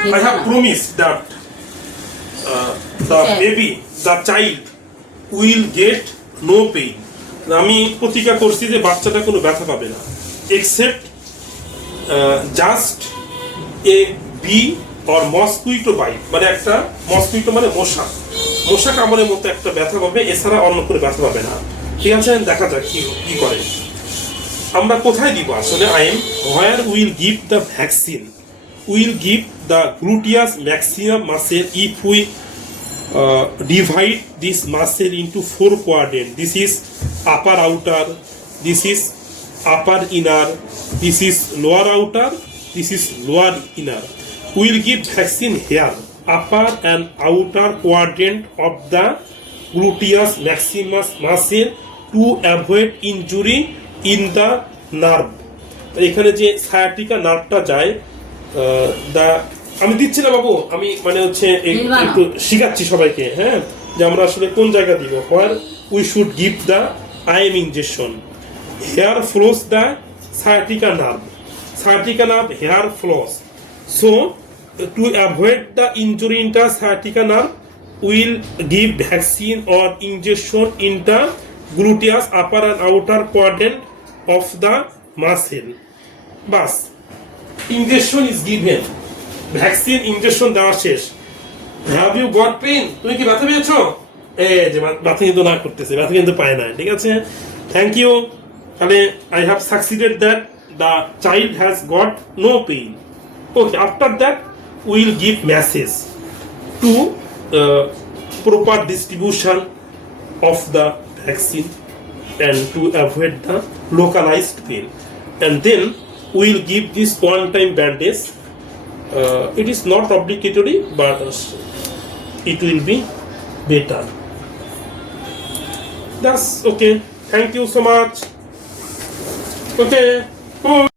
I have promised that the baby, the child will get no pain. আমি প্রতিজ্ঞা করছি যে বাচ্চাটা কোনো ব্যথা পাবে না, except just a bee or mosquito bite, মানে একটা মসকুইটো মানে মশা কামড়ের মতো একটা ব্যথা পাবে, এছাড়া অন্য কোনো ব্যথা পাবে না। ঠিক আছে, দেখা যাক কি করে। আমরা কোথায় দিব আসলে? where will give the vaccine, will give the gluteus maximus muscle if we divide this muscle into 4 quadrants. This is upper outer, this is upper inner, this is lower outer, this is lower inner. We will give vaccine here, upper and outer quadrant of the gluteus maximus muscle to avoid injury in the nerve. এখানে যে sciatica নার্ভটা যায়, আমি দিচ্ছি না বাবু, আমি মানে হচ্ছে একটু শিখাচ্ছি সবাইকে, হ্যাঁ, যে আমরা আসলে কোন জায়গা দিব। where we should give the IM injection. Here flows the sciatica nerve. Sciatica nerve here flows. So to avoid the injury in the sciatica nerve, we will give vaccine or injection in the gluteus upper and outer quadrant of the muscle. Bas, injection is given. Vaccine injection দেওয়া শেষ। Have you got pain? তুমি কি ব্যথা পেয়েছো? যে ব্যথা কিন্তু না করতেছে, ব্যথা কিন্তু পায় না। ঠিক আছে, থ্যাংক ইউ। তাহলে I have succeeded that the child has got no pain. Okay, after that will give message to proper distribution of the vaccine and to avoid the localized pain, and then we will give this one-time bandage. It is not obligatory, but it will be better. That's okay. Thank you so much. Okay. Cool.